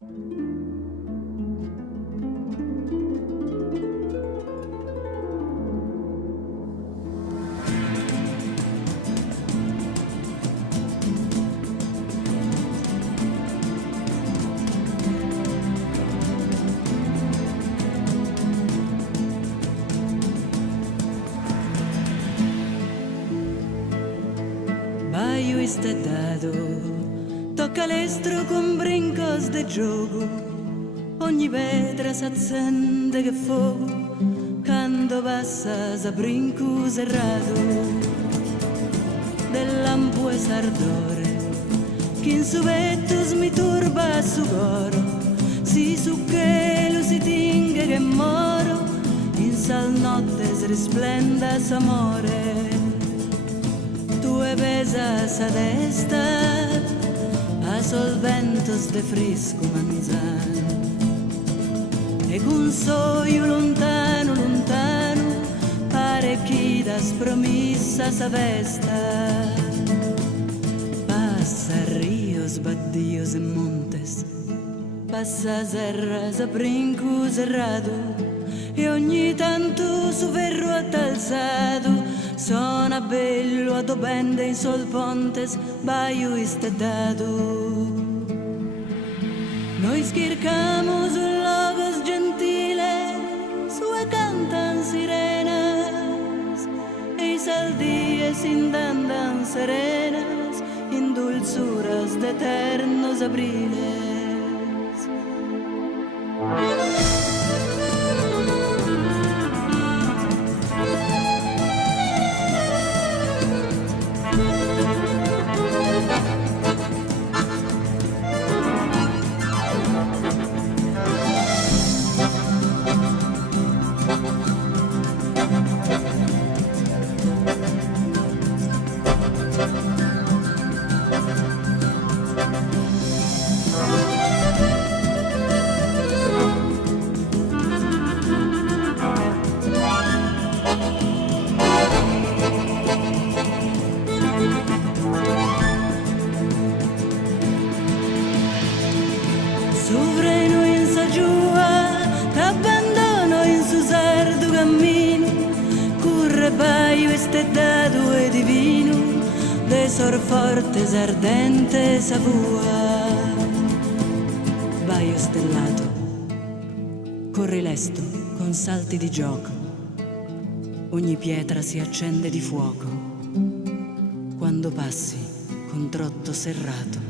Baio isteddato, tocca l'estro con brincos de gioco, ogni vetra s'accende che fuoco, quando passa sa brinco serrato, del lampo e sardore, che in su petto mi turba su coro, si su che lo si tinga che moro, in sal notte si risplenda s'amore. Tue pesa sa testa a solventos de frisco manzano e con soio lontano, lontano pare chi da spromissa sa vesta passa rios, baddios e montes passa serras a brinco serrato e ogni tanto su ferro attalzato sona bello a dobende in sol pontes baio isteddato. Noi schircamos logos gentiles sue cantan sirenas e i saldies indandan serenas in dulzuras de eternos abriles. Sovreno in sa giua, t'abbandono in su sardo cammino, curre baio isteddato e divino, de sor forte ardente savua. Baio stellato, corri lesto con salti di gioco, ogni pietra si accende di fuoco, quando passi con trotto serrato.